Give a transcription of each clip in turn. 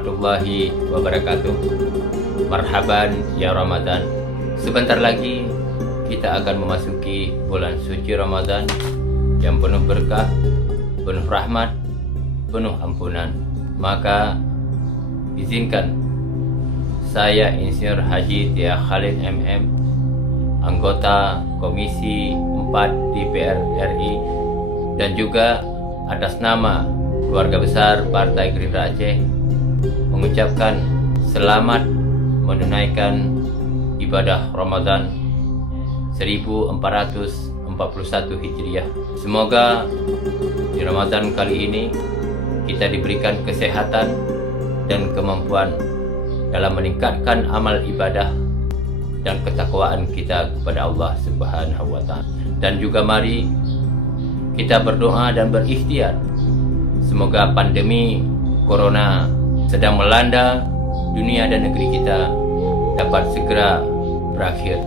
warahmatullahi wabarakatuh. Marhaban ya Ramadan. Sebentar lagi kita akan memasuki bulan suci Ramadan yang penuh berkah, penuh rahmat, penuh ampunan. Maka izinkan saya Insinyur Haji Tia Khalid MM, anggota Komisi 4 DPR RI, dan juga atas nama keluarga besar Partai Gerindra Aceh mengucapkan selamat menunaikan ibadah Ramadan 1441 Hijriah. Semoga di Ramadan kali ini kita diberikan kesehatan dan kemampuan dalam meningkatkan amal ibadah dan ketakwaan kita kepada Allah Subhanahu wa Ta'ala. Dan juga mari kita berdoa dan berikhtiar semoga pandemi corona sedang melanda dunia dan negeri kita dapat segera berakhir.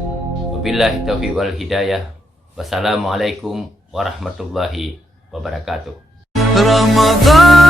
Wabillahi taufiq wal hidayah. Wassalamualaikum warahmatullahi wabarakatuh. Ramadan